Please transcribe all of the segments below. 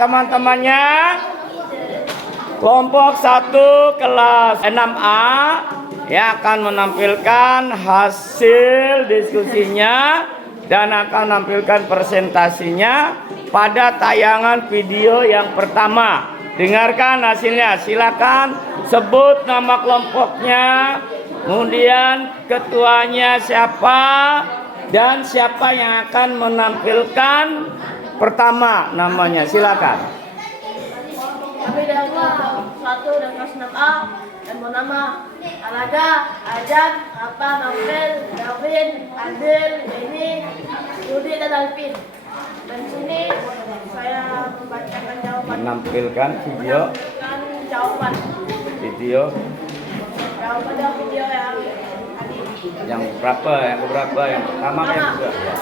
teman-temannya. Kelompok 1 kelas 6A yang akan menampilkan hasil diskusinya dan akan menampilkan presentasinya pada tayangan video yang pertama. Dengarkan hasilnya, silakan sebut nama kelompoknya, kemudian ketuanya siapa, dan siapa yang akan menampilkan pertama namanya. Silakan. Kami dari kelompok 1 dan kelas 6A dan mau nama Alaga, Ajan, Rafa, Naufel, Davin, Adil, Denny, Rudi, dan Alvin. Dan sini saya membacakan jawaban. Menampilkan video. Menampilkan jawaban. Video. Jawaban video yang tadi. Yang berapa? Yang keberapa? Yang pertama, yang kedua. Ya.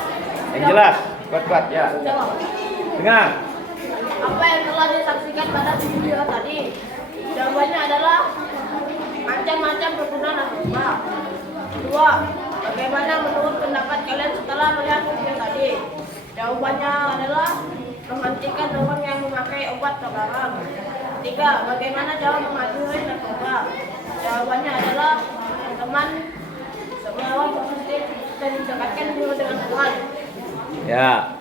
Yang jelas, kuat-kuat ya. Jawab. Dengar. Apa yang telah disaksikan pada video tadi? Jawabannya adalah macam-macam penggunaan narkoba. Kedua, bagaimana menurut pendapat kalian setelah melihat video tadi? Jawabannya adalah menghentikan orang yang memakai obat terlarang. Tiga, bagaimana cara mengakhiri narkoba? Jawabannya adalah teman melawan positif dan mendekatkan diri dengan Tuhan. Ya.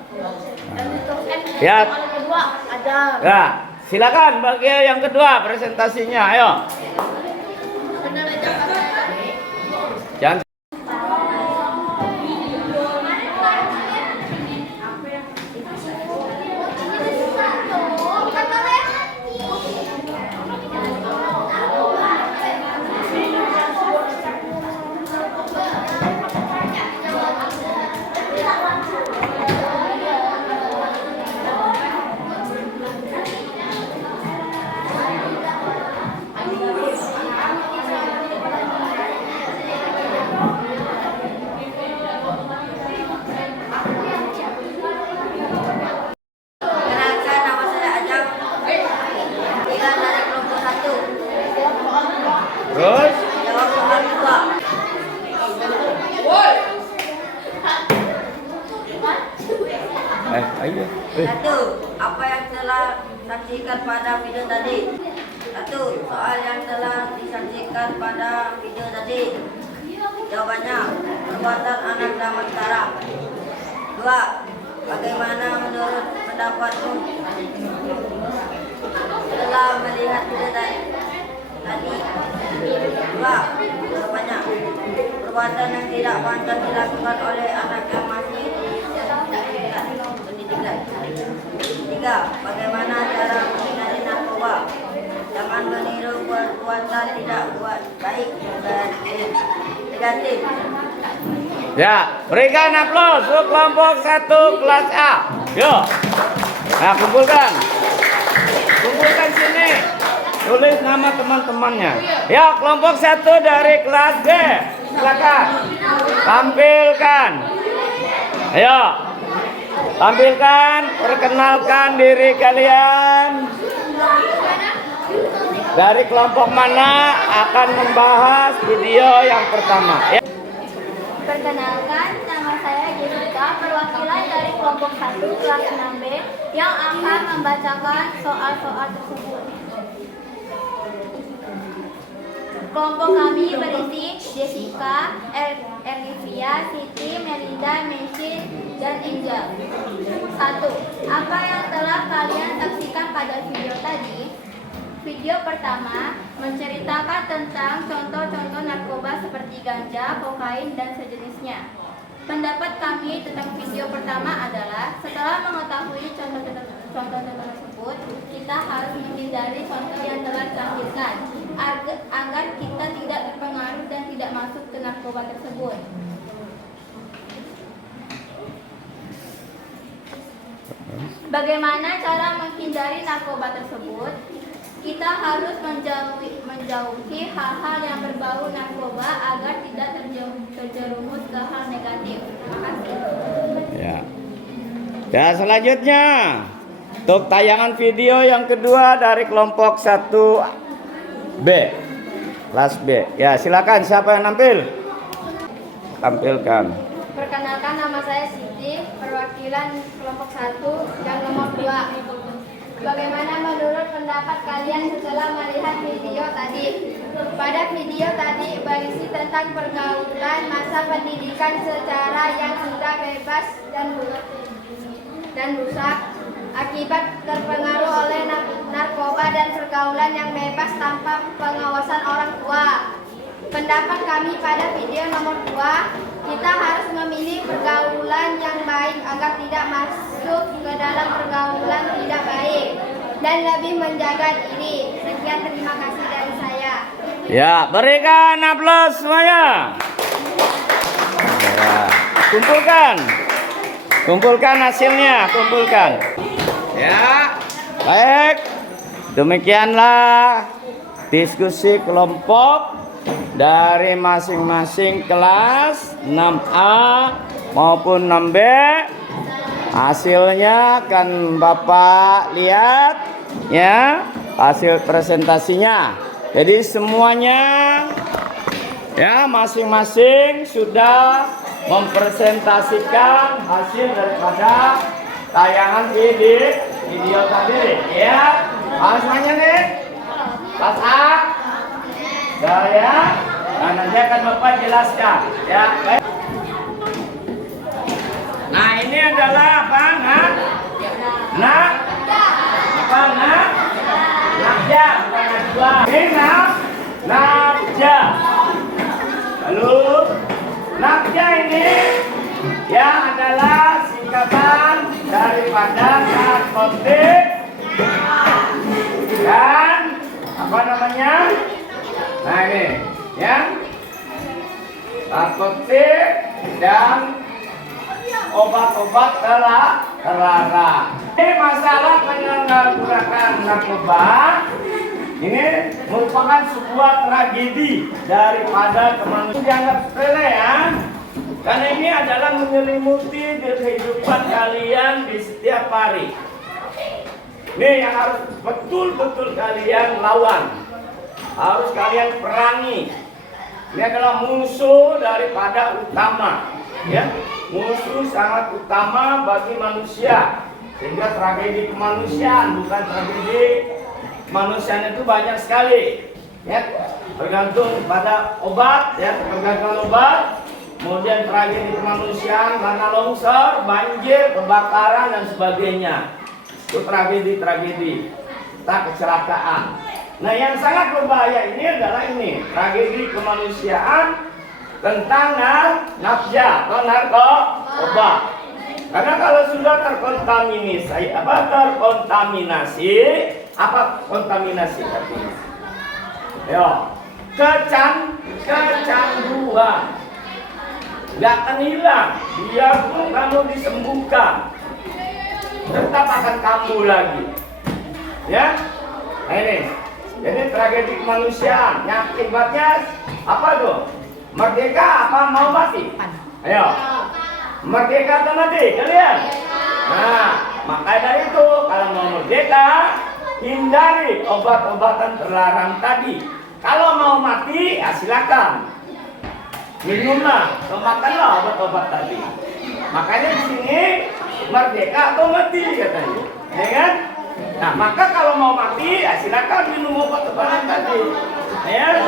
Dan diteruskan Ya. yang kedua, ajar. Ya, silakan bagi yang kedua presentasinya. Ayo. Benar aja tadi. Jangan. Kenalkan, nama saya Ajang. Kita dari kelompok 1. Terus. Jawab soal 2. Ayo. 1. Apa yang telah disaksikan pada video tadi? 1. Soal yang telah disaksikan pada video tadi. Jawabannya, perbuatan anak zaman sekarang. 2. Bagaimana menurut pendapatmu setelah melihat video tadi? 2. Jawabannya, perbuatan yang tidak pantas dilakukan oleh anak yang masih di pendidikan. 3. Bagaimana cara menghindari narkoba? Jangan meniru perbuatan tidak buat baik dan negatif. Ya, berikan aplaus untuk kelompok 1 kelas A. Yuk. Nah, kumpulkan. Kumpulkan sini. Tulis nama teman-temannya. Ya, kelompok 1 dari kelas B. Silakan. Tampilkan. Ayo. Tampilkan, perkenalkan diri kalian. Dari kelompok mana akan membahas video yang pertama? Ya. Perkenalkan, nama saya Jessica, perwakilan dari kelompok 1 kelas 6B yang akan membacakan soal-soal tersebut. Kelompok kami berisi Jessica, Elivia, Siti, Melinda, Messi, dan Angel. 1. Apa yang telah kalian saksikan pada video tadi? Video pertama menceritakan tentang contoh-contoh narkoba seperti ganja, kokain, dan sejenisnya. Pendapat kami tentang video pertama adalah setelah mengetahui contoh-contoh tersebut, kita harus menghindari contoh yang telah ditampilkan agar kita tidak terpengaruh dan tidak masuk ke narkoba tersebut. Bagaimana cara menghindari narkoba tersebut? Kita harus menjauhi hal-hal yang berbau narkoba agar tidak terjerumus ke hal negatif. Terima kasih. Ya. Ya, selanjutnya untuk tayangan video yang kedua dari kelompok 1B. Kelas B. Ya, silakan siapa yang nampil? Tampilkan. Perkenalkan, nama saya Siti, perwakilan kelompok 1 dan nomor 2. Bagaimana menurut pendapat kalian setelah melihat video tadi? Pada video tadi berisi tentang pergaulan masa pendidikan secara yang sudah bebas dan rusak akibat terpengaruh oleh narkoba dan pergaulan yang bebas tanpa pengawasan orang tua. Pendapat kami pada video nomor 2, kita harus memilih pergaulan yang baik agar tidak masuk ke dalam pergaulan tidak baik dan lebih menjaga diri. Sekian, terima kasih dari saya. Ya, berikan aplaus semuanya. Ya, kumpulkan hasilnya, kumpulkan. Ya, baik. Demikianlah diskusi kelompok dari masing-masing kelas 6A maupun 6B. Hasilnya akan Bapak lihat ya, hasil presentasinya. Jadi semuanya ya masing-masing sudah mempresentasikan hasil daripada tayangan video tadi ya. Semuanya nih. Kelas A. Saya, nah, nanti akan Bapak jelaskan ya. Baik. Nah, ini adalah apa? Nakja, bukan najwa. Ini nakja. Lalu nakja ini ya adalah singkatan daripada narkotik dan apa namanya? Nah ini ya, narkotik dan obat-obat terlarang. Ini masalah penyalahgunaan narkoba ini merupakan sebuah tragedi daripada kemanusiaan. Dianggap sepele ya, karena ini adalah menyelimuti di kehidupan kalian di setiap hari. Ini yang harus betul-betul kalian lawan. Harus kalian perangi. Ini adalah musuh daripada utama, ya, musuh sangat utama bagi manusia. Sehingga tragedi kemanusiaan, bukan tragedi kemanusiaan itu banyak sekali, ya, tergantung pada obat, ya, tergantung obat. Kemudian tragedi kemanusiaan karena longsor, banjir, kebakaran dan sebagainya. Itu tragedi, tak kecelakaan. Nah, yang sangat berbahaya ini adalah ini, tragedi kemanusiaan tentang nafsa atau narkoba. Karena kalau sudah terkontaminasi, kontaminasi artinya? Ya, kecanduan. Gak akan hilang, biarpun kamu disembuhkan, tetap akan kambuh lagi. Ya, nah ini. Jadi tragedi kemanusiaan yang akibatnya apa tuh? Merdeka apa mau mati? Ayo, merdeka atau mati kalian? Nah, makanya dari itu kalau mau merdeka, hindari obat-obatan terlarang tadi. Kalau mau mati, ya silakan minumlah atau makanlah obat-obat tadi. Makanya di sini merdeka atau mati katanya, ya kan? Nah, maka kalau mau mati, ya silakan minum obat-obatan tadi, ya.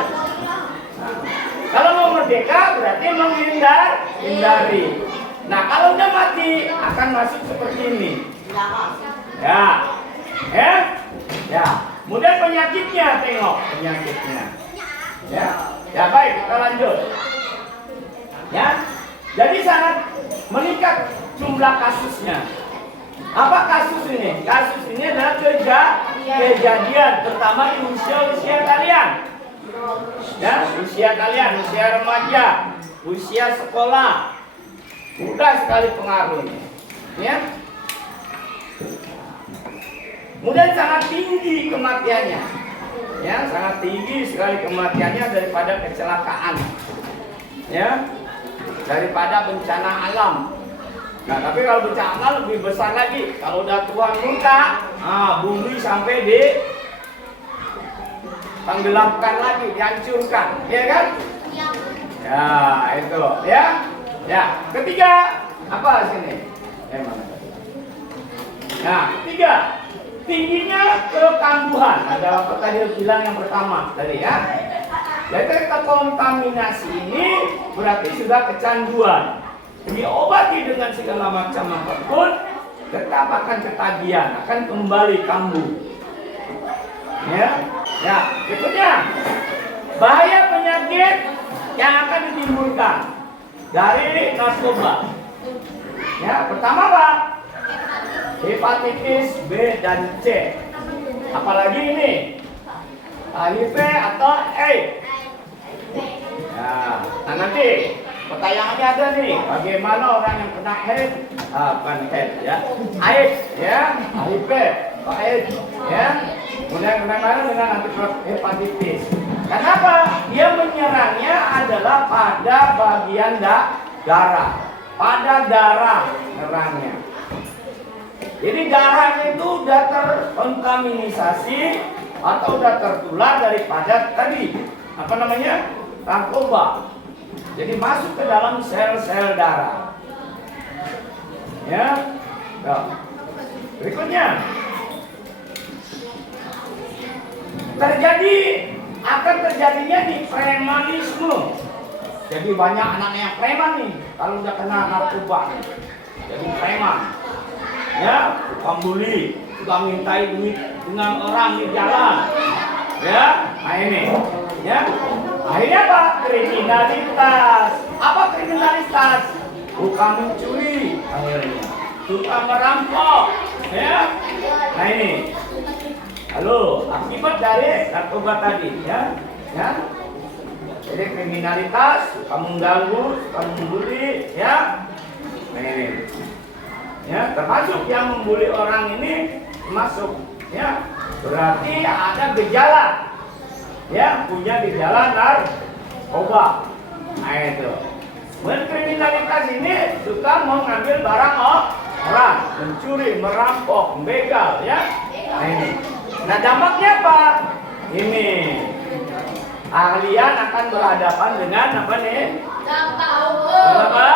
Kalau mau merdeka berarti menghindari. Nah, kalau udah mati akan masuk seperti ini. Ya. Kemudian penyakitnya, tengok penyakitnya. Ya baik, kita lanjut. Ya. Jadi sangat meningkat jumlah kasusnya. Apa kasus ini? Kasus ini adalah kejadian terutama di usia kalian. Ya, usia kalian, usia remaja, usia sekolah. Mudah sekali pengaruhnya. Ya. Kemudian sangat tinggi kematiannya. Ya, sangat tinggi sekali kematiannya daripada kecelakaan. Ya. Daripada bencana alam. Nah, tapi kalau bencana lebih besar lagi. Kalau udah Tuhan murka, bumi sampai di tenggelamkan lagi, dihancurkan, ya kan? Ya, itu, ya. Ya, ketiga apa sini? Mana? Nah, tingginya kekambuhan. Ada apa tadi bilang yang pertama tadi ya. Jadi kontaminasi ini berarti sudah kecanduan. Diobati dengan segala macam apapun, tetap akan ketagihan, akan kembali kambuh. Ya, berikutnya bahaya penyakit yang akan ditimbulkan dari narkoba. Ya, pertama Pak, hepatitis B dan C. Apalagi ini HIV atau AIDS. Ya, nah nanti pertanyaannya ada nih, bagaimana orang yang kena AIDS, bukan AIDS ya, AIDS ya, HIV, AIDS ya, kemudian bagaimana dengan hepatitis? Kenapa? Dia menyerangnya adalah pada bagian darah, pada darah nyerangnya. Jadi darahnya itu sudah terkontaminasi atau sudah tertular daripada tadi apa namanya narkoba. Jadi masuk ke dalam sel-sel darah. Ya, berikutnya akan terjadinya di premanisme. Jadi banyak anaknya yang preman nih kalau udah kena narkoba. Jadi preman. Ya, tukang bully, tukang mintai duit dengan orang di jalan. Ya, nah ini. Ya, akhirnya apa? Kriminalitas. Apa kriminalitas? Bukan mencuri akhirnya. Tukang merampok. Ya, nah ini. Halo, akibat dari narkoba tadi, ya. Jadi kriminalitas, kamu mengganggu, kamu membuli, ya. Nah ini. Ya, termasuk yang membuli orang ini masuk, ya. Berarti ada gejala, ya, punya gejala narkoba. Nah itu. Kriminalitas ini suka mengambil barang orang, mencuri, merampok, membegal, ya. Nah ini. Nah dampaknya apa? Ini kalian akan berhadapan dengan apa nih? Apa?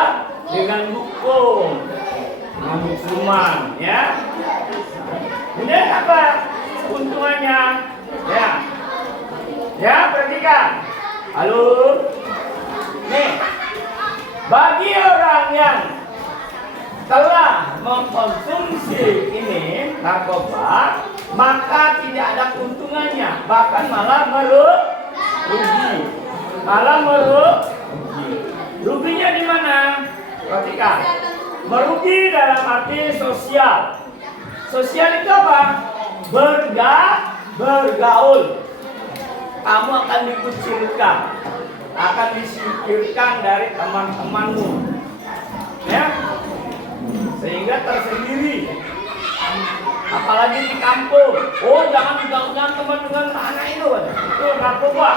Dengan hukum. Dengan hukuman, ya. Kemudian apa? Keuntungannya, ya. Ya, perhatikan. Halo. Nih. Bagi orang yang telah mengkonsumsi ini narkoba, maka tidak ada keuntungannya, bahkan malah merugi. Ruginya di mana? Perhatikan. Merugi dalam arti sosial. Sosial itu apa? Bergaul. Kamu akan dikucilkan, akan disingkirkan dari teman-temanmu, ya. Sehingga tersendiri. Apalagi di kampung. Oh, jangan digabungkan teman dengan anak itu. Itu narkoba.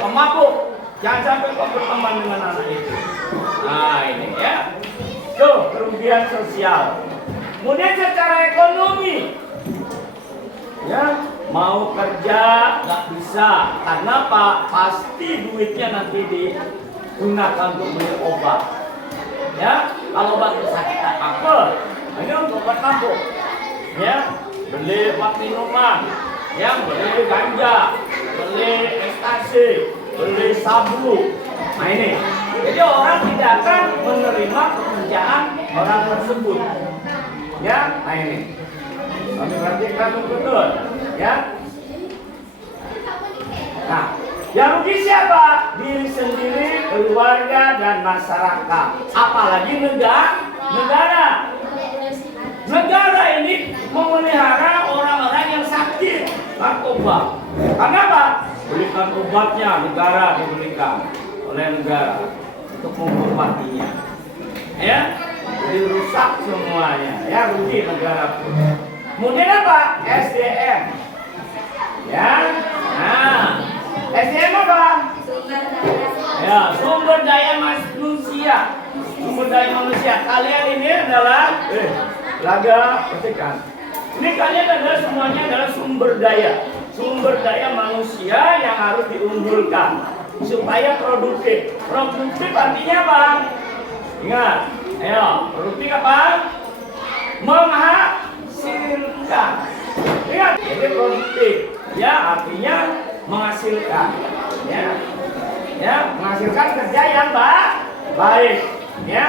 Pemabuk. Jangan sampai kau berteman dengan anak itu. Nah, ini ya. Tuh, kerugian sosial. Kemudian secara ekonomi. Ya, mau kerja nggak bisa. Karena apa? Pasti duitnya nanti digunakan untuk beli obat. Ya, kalau obat sakit apa? Ini untuk obat mabuk, ya, beli obat minuman, ya, beli ganja, beli ekstasi, beli sabu. Nah ini, jadi orang tidak akan menerima pekerjaan orang tersebut, ya. Nah ini, kami perhatikan betul, ya. Nah, yang rugi siapa? Diri sendiri, keluarga dan masyarakat, apalagi negara. Negara ini memelihara orang-orang yang sakit narkoba. Kenapa? Belikan obatnya, negara dibelikan oleh negara untuk menghormatinya. Ya, jadi rusak semuanya. Ya, rugi negara pun. Kemudian apa? SDM. Ya, nah, SDM apa? Ya, sumber daya manusia. Sumber daya manusia. Kalian ini adalah perhatikan. Ini kalian adalah semuanya adalah sumber daya manusia yang harus diunggulkan supaya produktif. Produktif artinya apa? Ingat, ayo, produktif apa? Menghasilkan menghasilkan. Ingat, jadi produktif. Ya, artinya menghasilkan. Ya, menghasilkan kerja yang baik. Ya.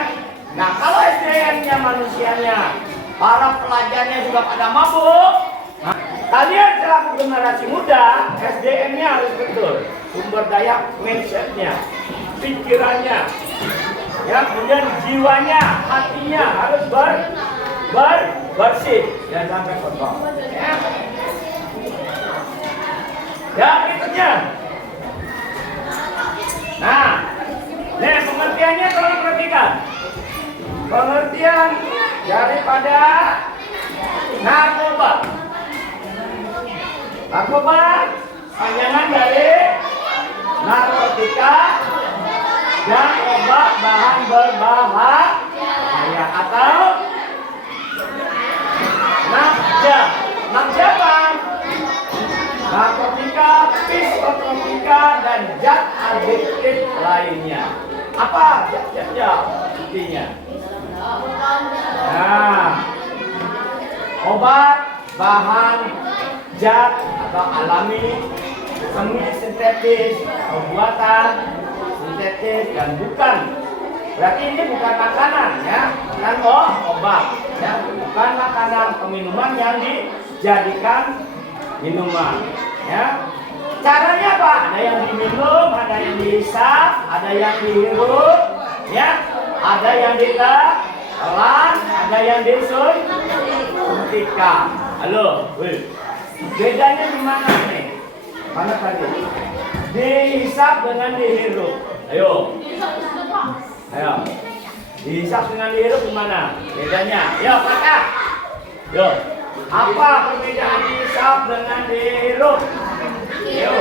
Nah, kalau SDM-nya manusianya, para pelajarnya juga pada mabuk. Nah, kalian selaku generasi muda, SDM-nya harus betul. Sumber daya mindset-nya, pikirannya, ya, kemudian jiwanya, hatinya harus bersih. Jangan sampai kotor. Ya, berikutnya. Nah, pengertiannya tolong perhatikan. Pengertian daripada narkoba. Narkoba panjangan dari narkotika dan obat bahan berbahaya atau nafja. Nafja apa? Narkotika, psikotropika, dan zat adiktif lainnya. Apa zat-zatnya? Intinya. Nah, obat, bahan, zat atau alami, semi sintetis, buatan, sintetis, dan bukan. Berarti ini bukan makanan, ya, bukan obat, ya, bukan makanan peminuman yang dijadikan minuman, ya. Caranya apa? Ada yang diminum, ada yang dihisap, ada yang dihirup, ya, ada yang ditelan, ada yang disuntikan. Halo, bedanya di mana nih? Mana tadi? Dihisap dengan dihirup. Ayo. Dihisap dengan dihirup gimana? Bedanya? Yo, kakak. Yo. Apa perbedaan dihisap dengan dihirup? Yo.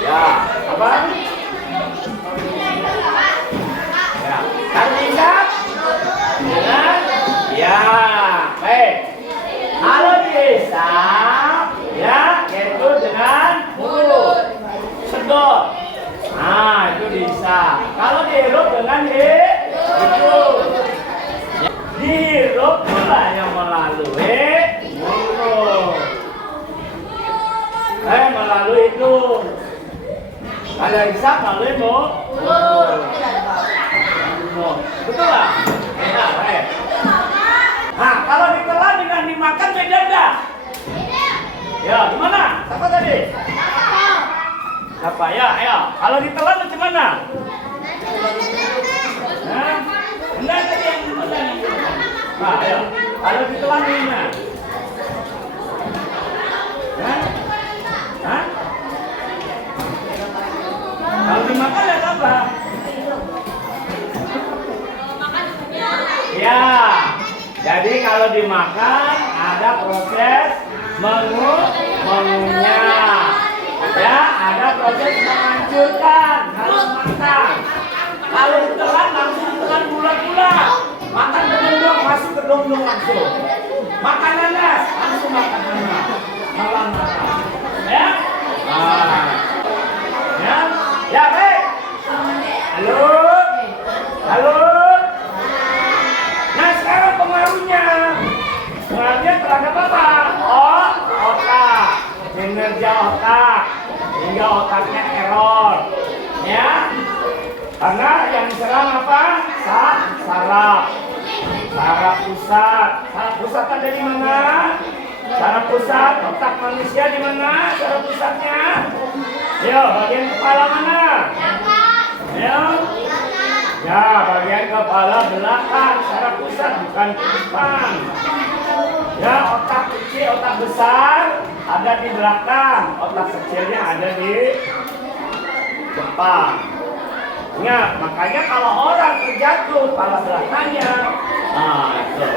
Ya, apa? Ya, kan dihisap dengan ya, baik. Kalau dihisap ya, itu dengan mulut. Sedot. Nah, itu dihisap. Kalau dihirup dengan hidung. Dihirup pula yang melalui mulut. Melalui hidung. Kalau hisap melalui mulut. Betul lah? Enak, baik. Nah, kalau ditelan dengan dimakan beda enggak? Ya, gimana? Siapa tadi? Siapa? Ya, ayo. Kalau ditelan macam mana? Nah, enggak tadi yang ditelan. Nah, ayo. Kalau ditelan gimana? Hah? Kalau dimakan ya apa? Ya. Jadi kalau dimakan ada proses mengunyah. Ya, ada proses menghancurkan harus makan. Kalau ditelan langsung ditelan bulat-bulat. Makan kedondong, masuk ke dondong langsung. Makan nanas, langsung makan nanas. Makan. Ya? Ya? Ya, baik. Halo? Halo? Nah, sekarang pengaruhnya terhadap apa? Otak. Kinerja otak. Hingga otaknya error. Ya? Karena yang diserang apa? Saraf. Saraf pusat. Saraf pusat ada di mana? Saraf pusat otak manusia di mana? Saraf pusatnya? Yo, bagian kepala mana? Yo. Ya, bagian kepala belakang. Saraf pusat bukan depan. Ya, otak kecil, otak besar ada di belakang. Otak kecilnya ada di depan. Ingat, makanya kalau orang terjatuh kepala belakangnya, nah itu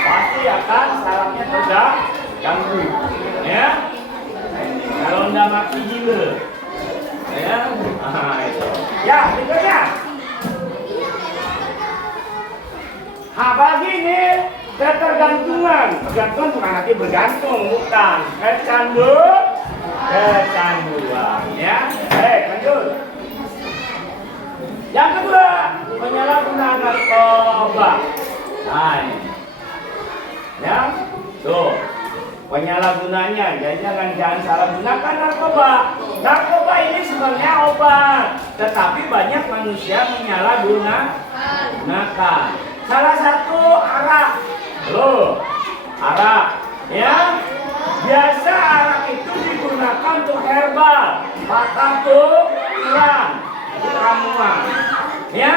pasti akan sarafnya terganggu, ya. Kalau ndak mati gila, ya. Nah itu. Ya, berikutnya. Bagi ini ketergantungan. Ketergantungan bukan arti bergantung, bukan. Kecanduan, ya. Lanjut. Yang kedua, penyalahgunaan narkoba. Nah, ini. Ya, tuh penyalahgunanya, ya jangan salah gunakan narkoba. Narkoba ini sebenarnya obat, tetapi banyak manusia menyalahgunakan. Salah satu arak, loh, arak, ya. Biasa arak itu digunakan untuk herbal, patah tulang, ramuan, ya.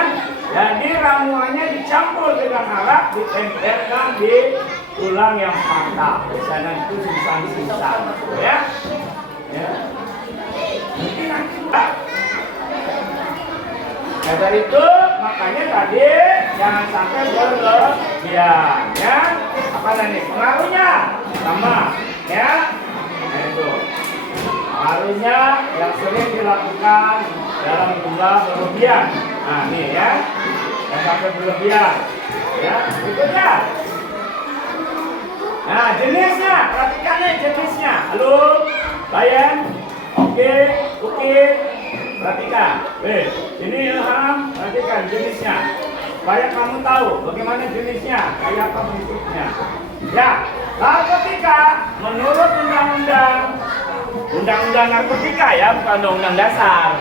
Jadi ramuannya dicampur dengan arak, ditempelkan di tulang yang patah. Di sana itu sisa-sisa, ya. Ya. Mungkin akibat. Ya dari itu makanya tadi jangan sampai berlebihan, ya. Apa nih pengaruhnya? Sama, ya. Nah, itu pengaruhnya yang sering dilakukan dalam jumlah berlebihan. Nah, nih ya, yang sampai berlebihan, ya. Berikutnya. Nah, jenisnya, perhatikan nih jenisnya. Halo, Bayan, oke, perhatikan. Ini Ilham, perhatikan jenisnya. Supaya kamu tahu bagaimana jenisnya, kayak apa bentuknya. Ya, narkotika menurut undang-undang narkotika ya, bukan undang-undang dasar.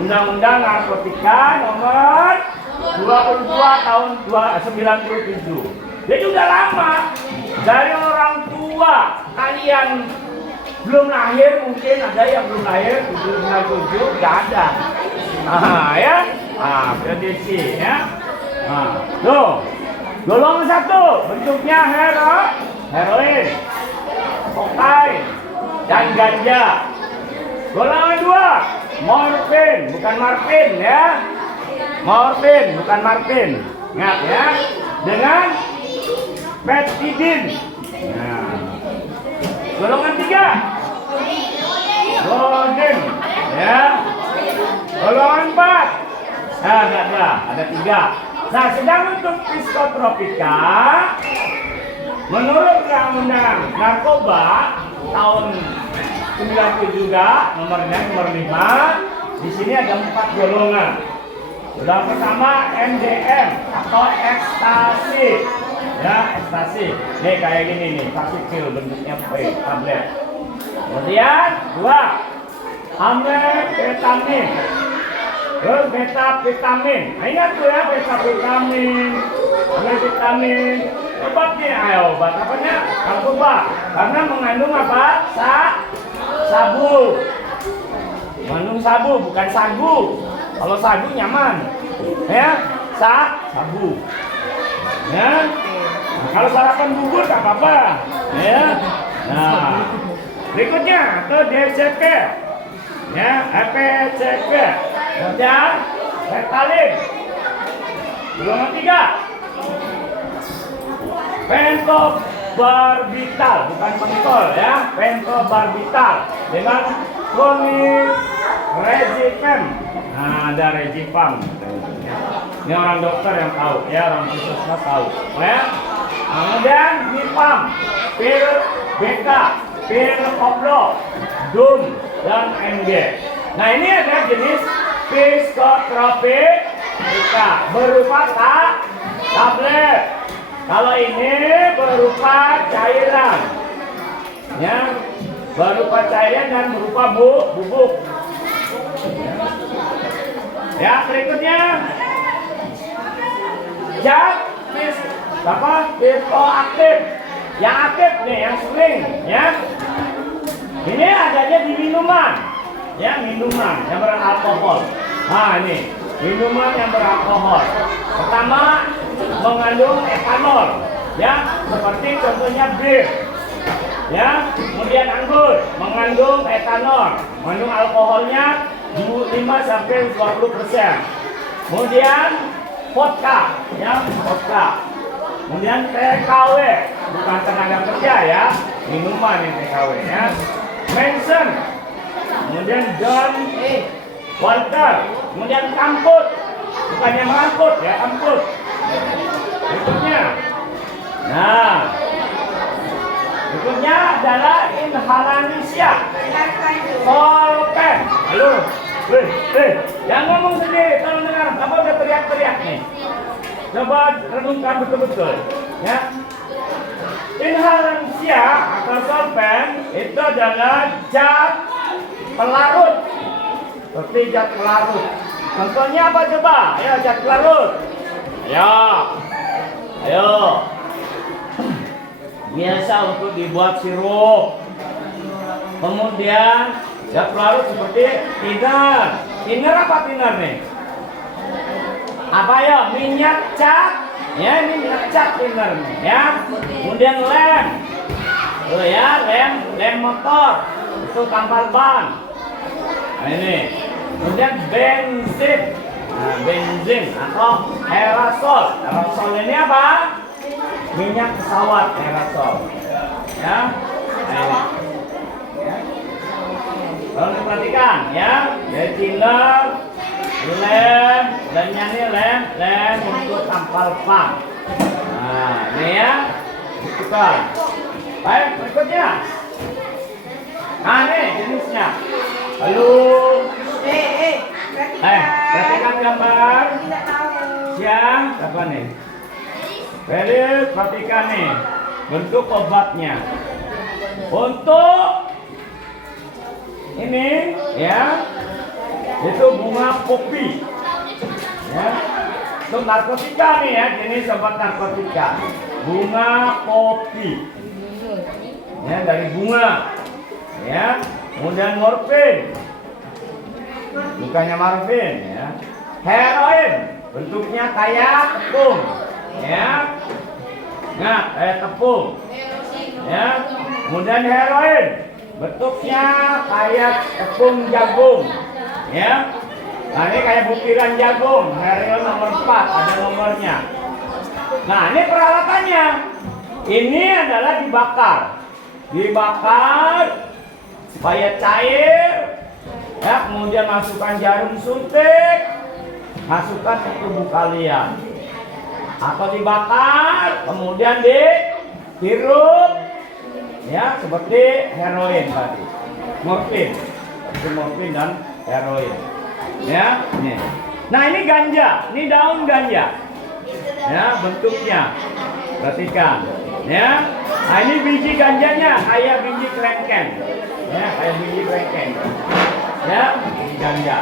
Undang-undang narkotika nomor 22 tahun 97. Jadi udah lama. Dari orang tua kalian belum lahir, mungkin ada yang belum lahir 97 nggak ada. Nah ya, prediksi ya. Nah, tuh golongan 1 bentuknya heroin, kokain, dan ganja. Golongan 2 morfin, bukan marfin ya. Morfin, bukan marfin. Ingat ya. Dengan petidin. Nah. Golongan 3 godin ya. Golongan 4 ada 3. Nah, sedang untuk psikotropika menurut undang-undang narkoba tahun 97 juga nomor 5. Di sini ada 4 golongan. Golongan pertama MDM atau ekstasi. Ya, ekstasi. Nih kayak gini nih, partikel bentuknya tablet. Kemudian 2 amfetamin. Terus metavitamin. Nah, ingat tuh ya, metavitamin, amfetamin. Obat nih, ayo obat apanya? Narkoba. Karena mengandung apa? Sabu. Mengandung sabu, bukan sagu. Kalau sagu nyaman, ya, sabu. Ya. Nah, kalau sarapan bubur tak apa-apa, ya. Nah, berikutnya ke DCP, ya, EPCP, kemudian Ritalin. Golongan 3, pentobarbital, bukan pentol, ya, pentobarbital dengan clonazepam. Nah, ada Regipam. Ini orang dokter yang tahu, ya, orang puskesmas tahu, ya. Kemudian Mipam, pil BK, pil koplo, DUM, dan MG. Nah, ini ada jenis psikotropika berupa tablet. Kalau ini berupa cairan, ya, berupa cairan dan berupa bubuk. Ya, berikutnya psikoaktif. Yang aktif nih, yang sering, ya. Ini adanya di minuman, ya, minuman yang beralkohol. Nah, ini minuman yang beralkohol. Pertama, mengandung etanol, ya, seperti contohnya bir, ya. Kemudian anggur mengandung etanol, mengandung alkoholnya 5-20%. Kemudian vodka, ya, vodka. Kemudian TKW, bukan tenaga kerja ya, minuman yang TKW ya. Manson, kemudian John Walter, kemudian kamput, bukan yang mangkut ya, kamput. Berikutnya, nah, berikutnya adalah inhalanisia, Solpen. Halo, jangan ngomong sendiri, tolong dengar, apa udah teriak-teriak nih. Coba renungkan betul-betul, ya. Inhalansia atau solvent itu adalah zat pelarut, seperti zat pelarut. Contohnya apa coba? Ayo zat pelarut. Ayo. Biasa untuk dibuat sirup. Kemudian zat pelarut seperti thinner. Thinner apa thinner nih? Apa ya? Minyak cat. Ya, ini minyak cat thinner nih, ya. Kemudian lem. Tuh ya, lem motor. Itu tampal ban. Nah, ini. Kemudian bensin. Nah, bensin atau aerosol. Aerosol ini apa? Minyak pesawat aerosol. Ya. Nah, ini. Ya. Kalau diperhatikan ya, dari thinner, lemnya ini lem untuk tampal ban. Nah, ini ya. Bukan. Baik, berikutnya. Nah, ini jenisnya. Lalu perhatikan gambar. Siang, apa nih? Perhatikan nih bentuk obatnya. Untuk ini ya, itu bunga kopi. Ya. Itu narkotika nih ya, jenis obat narkotika. Bunga kopi. Ya, dari bunga. Ya. Kemudian morfin. Bukannya morfin ya. Heroin, bentuknya kayak tepung. Ya. Nah, kayak tepung. Ya. Kemudian heroin, bentuknya kayak tepung jagung. Ya. Nah, ini kayak butiran jagung. Heroin nomor 4, ada nomornya. Nah, ini peralatannya. Ini adalah dibakar supaya cair. Ya, kemudian masukkan jarum suntik, masukkan ke tubuh kalian. Atau dibakar, kemudian dihirup. Ya, seperti heroin tadi. Morfin. Seperti morfin dan heroin. Ya, ini. Nah, ini ganja, ini daun ganja. Ya, bentuknya. Perhatikan. Ya. Nah, ini biji ganjanya kayak biji kelengkeng. Ya, kayak biji kelengkeng. Ya, biji ganja.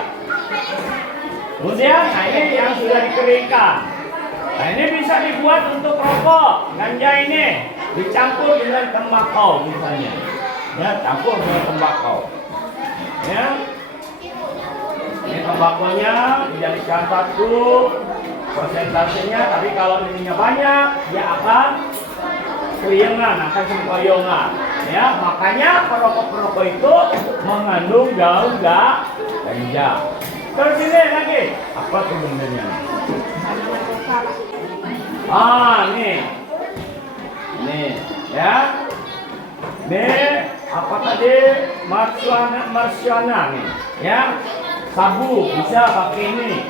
Kemudian, nah ini yang sudah dikeringkan. Nah, ini bisa dibuat untuk rokok. Ganja ini dicampur dengan tembakau misalnya. Ya, campur dengan tembakau. Ya. Ini tembakonya dijadikan satu persentasenya, tapi kalau ininya banyak, dia akan keliengan, akan sempoyongan. Ya, makanya perokok-perokok itu mengandung daun ganja. Terus ini lagi, apa tuh benarnya? Nih, ya. Nih, apa tadi? Marsyana nih, ya. Sabu bisa pakai ini,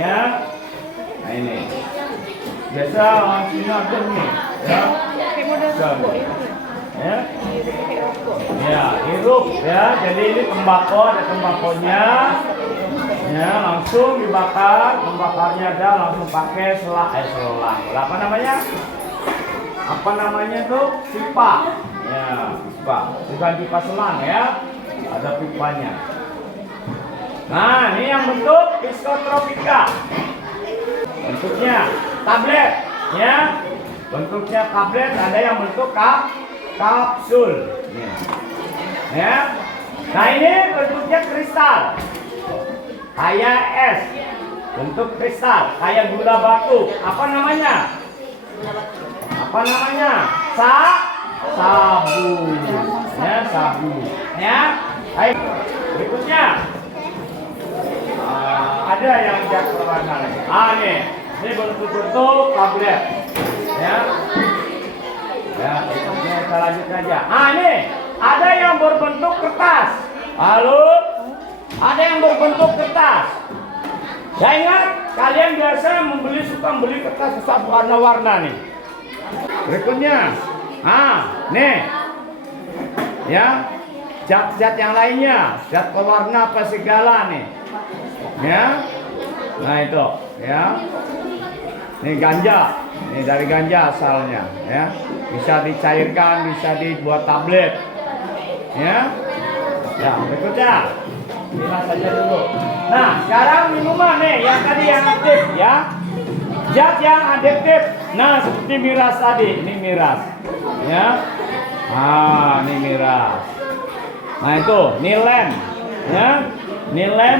ya. Nah ini. Biasa orang Cina ada nih, ya. Ya. Ya, hirup ya. Jadi ini tembakau, ada tembakonya. Ya, langsung dibakar, tembakarnya ada, langsung pakai selang. Apa namanya? Apa namanya tuh? Pipa. Ya, pipa. Bukan pipa selang ya. Ada pipanya. Nah, ini yang bentuk psikotropika. Bentuknya tablet, ya. Bentuknya tablet, ada yang bentuk kapsul. Ya. Nah, ini bentuknya kristal. Kayak es. Bentuk kristal, kayak gula batu. Apa namanya? Apa namanya? Sabu. Ya, sabu. Ya. Baik. Berikutnya. Ada yang zat berwarna lagi. Ini bentuk tablet. Ya. Ya, kita lanjut aja. Ini ada yang berbentuk kertas. Lalu ada yang berbentuk kertas. Ya ingat, kalian biasa suka membeli kertas warna-warna nih. Berikutnya, nih, ya, zat-zat yang lainnya, zat pewarna apa segala nih. Ya, nah itu, ya. Nih ganja, ini dari ganja asalnya, ya. Bisa dicairkan, bisa dibuat tablet, ya. Ya, berikutnya, lima saja dulu. Nah, sekarang minuman nih, yang tadi yang aktif, ya. Zat yang adiktif. Nah, seperti miras tadi, ini miras, ya. Ah, ini miras. Nah itu, ini lem, ya. Ini lem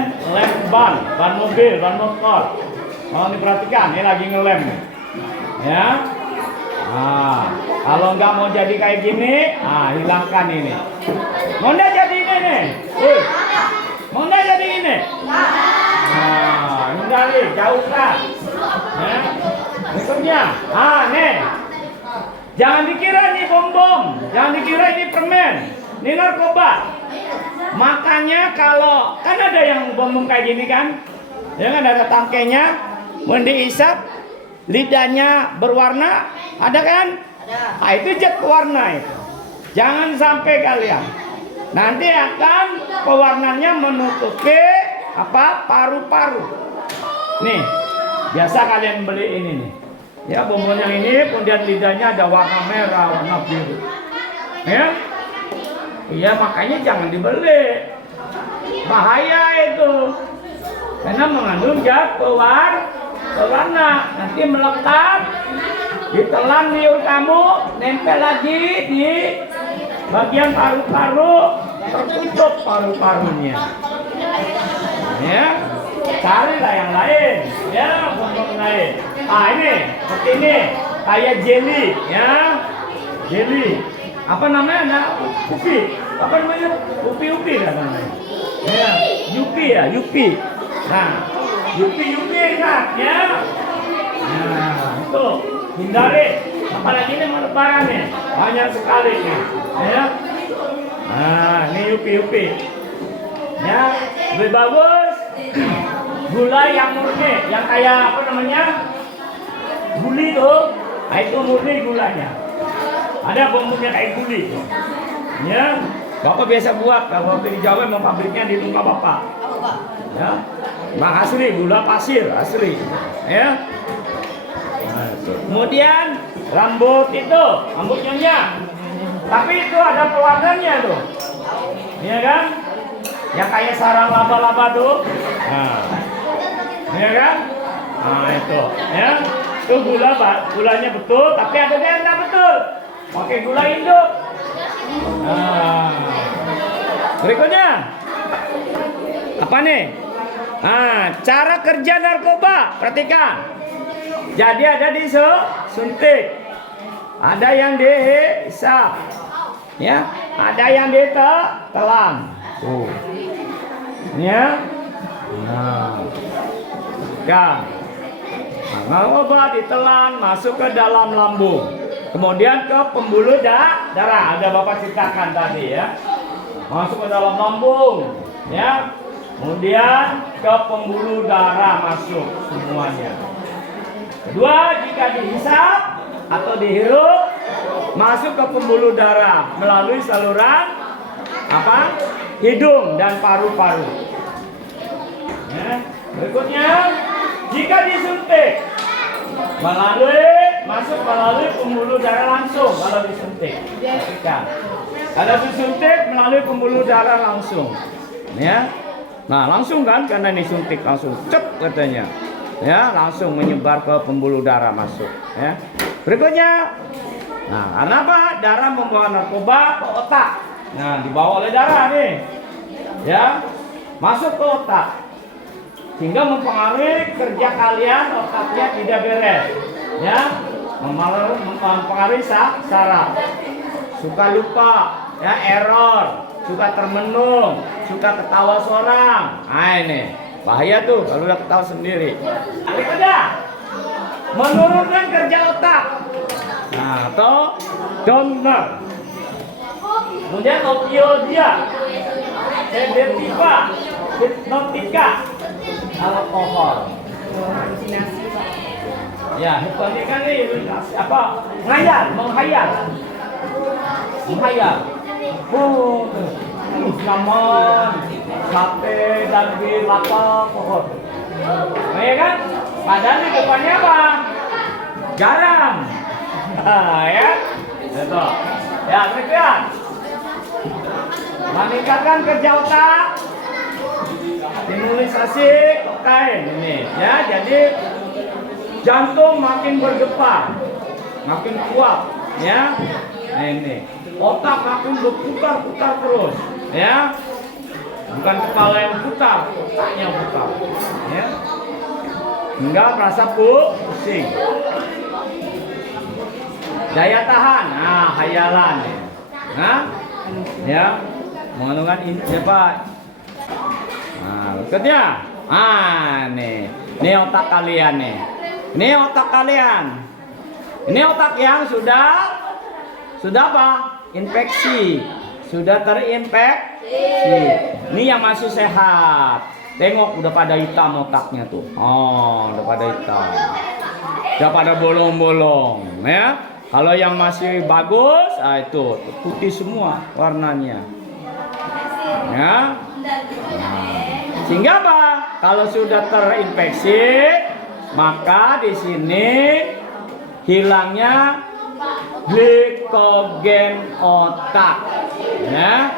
ban mobil, ban motor. Kalau diperhatikan, ini lagi ngelem, ya. Nah, kalau nggak mau jadi kayak gini, hilangkan ini. Mau nggak jadi ini nih? Mau nggak jadi ini? Nah, hindari, jauhkan. Ya. Berikutnya, nih. Jangan dikira ini bom, jangan dikira ini permen, ini narkoba. Makanya kalau kan ada yang bom kayak gini kan, ya kan ada tangkainya, diisap, lidahnya berwarna, ada kan? Ada. Itu zat pewarna itu. Jangan sampai kalian nanti akan pewarnanya menutupi paru-paru. Nih, biasa kalian beli ini nih. Ya, bonbon yang ini kemudian lidahnya ada warna merah, warna biru. Ya. Iya, makanya jangan dibeli. Bahaya itu. Karena mengandung zat pewarna. Nanti melekat, ditelan liur kamu, nempel lagi di bagian paru-paru, tertutup paru-parunya. Ya. Carilah yang lain, ya, bonbon lain. Ini seperti ini, kayak jelly, ya, jelly. Apa namanya? Nah, upi. Apa namanya? Upi kan namanya. Ya, yupi ya, yupi. Nah, yupi enak, ya. Nah, itu hindari. Apalagi ini mau lebaran nih, banyak sekali nih, ya. Nah, ini yupi. Ya, lebih bagus. Gula yang murni, yang kayak apa namanya? Guli tuh. Nah, itu murni gulanya. Ada bonbonnya kayak guli. Ya. Bapak biasa buat kalau waktu di Jawa memang pabriknya di rumah Bapak. Ya. Bang asli gula pasir asli. Ya. Nah, kemudian rambut itu, rambut nyonya. Tapi itu ada pewarnanya tuh. Iya kan? Yang kayak sarang laba-laba tuh. Nah. Ya kan? Nah itu, ya. Itu gulanya betul, tapi ada yang tidak betul. Pakai gula induk. Nah. Berikutnya. Apa nih? Nah, cara kerja narkoba, perhatikan. Jadi ada disuntik. Ada yang dihisap. Ya, ada yang ditelan. Tuh. Ya. Nah. Narkoba ditelan masuk ke dalam lambung, kemudian ke pembuluh darah. Ada Bapak ceritakan tadi ya, masuk ke dalam lambung, ya. Kemudian ke pembuluh darah masuk semuanya. Kedua, jika dihisap atau dihirup masuk ke pembuluh darah melalui saluran hidung dan paru-paru. Ya. Berikutnya, jika disuntik masuk melalui pembuluh darah langsung kalau disuntik. Kalau disuntik melalui pembuluh darah langsung, ya. Nah langsung kan karena disuntik langsung cep katanya, ya langsung menyebar ke pembuluh darah masuk. Ya. Berikutnya, nah kenapa darah membawa narkoba ke otak? Nah dibawa oleh darah nih, ya masuk ke otak. Sehingga mempengaruhi kerja kalian, otaknya tidak beres, ya, mempengaruhi saraf, suka lupa, ya, error, suka termenung, suka ketawa seorang. Nah ini bahaya tuh kalau udah ketawa sendiri. Udah menurunkan kerja otak. Nah, atau donor. Kemudian opioida, sedativa, hipnotika. Alkohol, ya hipnotika nih apa? Menghayal. Namun sate daging lapar pohon, ya kan? Padahal di depannya apa? garam. Ya. Itu. Ya, berikutnya. Meningkatkan kerja otak. Stimulisasi otak ini ya. Jadi jantung makin berdebar, makin kuat ya. Nah, ini otak makin berputar-putar terus ya. Bukan kepala yang putar, otaknya yang putar ya. Enggak merasa pusing. Daya tahan, nah hayalan ya. Nah, ya mengandungkan apa? Nah, berikutnya, nih otak kalian nih. Ini otak kalian. Ini otak yang sudah apa? Infeksi, sudah terinfeksi. Ini yang masih sehat. Tengok udah pada hitam otaknya tuh. Oh, udah pada hitam. Udah pada bolong-bolong, ya. Kalau yang masih bagus, itu putih semua warnanya. Ya. Nah, sehingga apa? Kalau sudah terinfeksi, maka di sini hilangnya glikogen otak. Ya.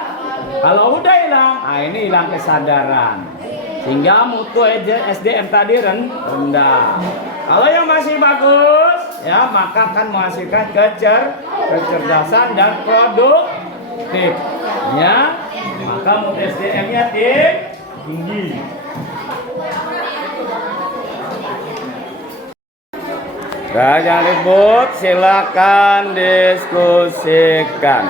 Kalau udah hilang, ini hilang kesadaran. Sehingga mutu SDM tadi rendah. Kalau yang masih bagus, ya maka akan menghasilkan kecerdasan dan produktif. Ya, maka mutu SDM-nya tinggi. Jangan ribut, silakan diskusikan.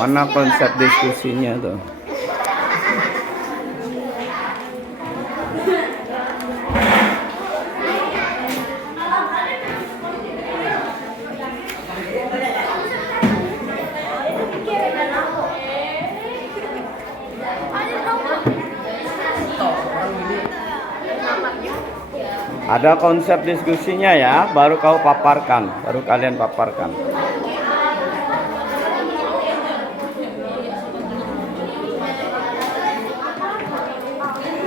Mana konsep diskusinya tuh? Ada konsep diskusinya ya, baru kau paparkan, baru kalian paparkan.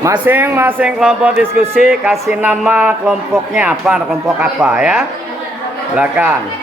Masing-masing kelompok diskusi kasih nama kelompoknya apa, kelompok apa ya. Silakan.